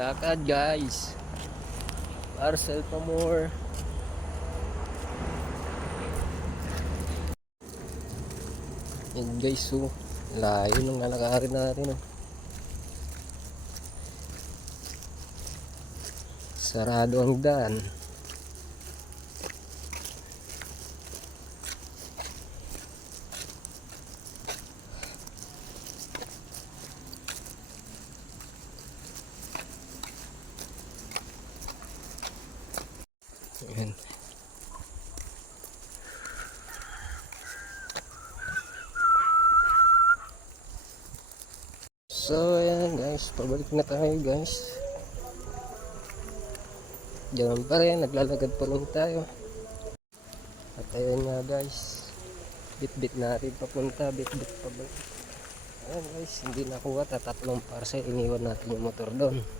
Lakad guys. Parcel pa more. Yan guys, so layo nung lalakarin natin. Sarado ang daan. Ayan. So ayan guys, pabalik na tayo guys. Diyan pa rin, naglalagad pa rin tayo. At ayun nga guys, bit-bit natin papunta, bit-bit pabalik. Ayan guys, hindi nakuha, tatlong parcel, iniwan natin yung motor doon.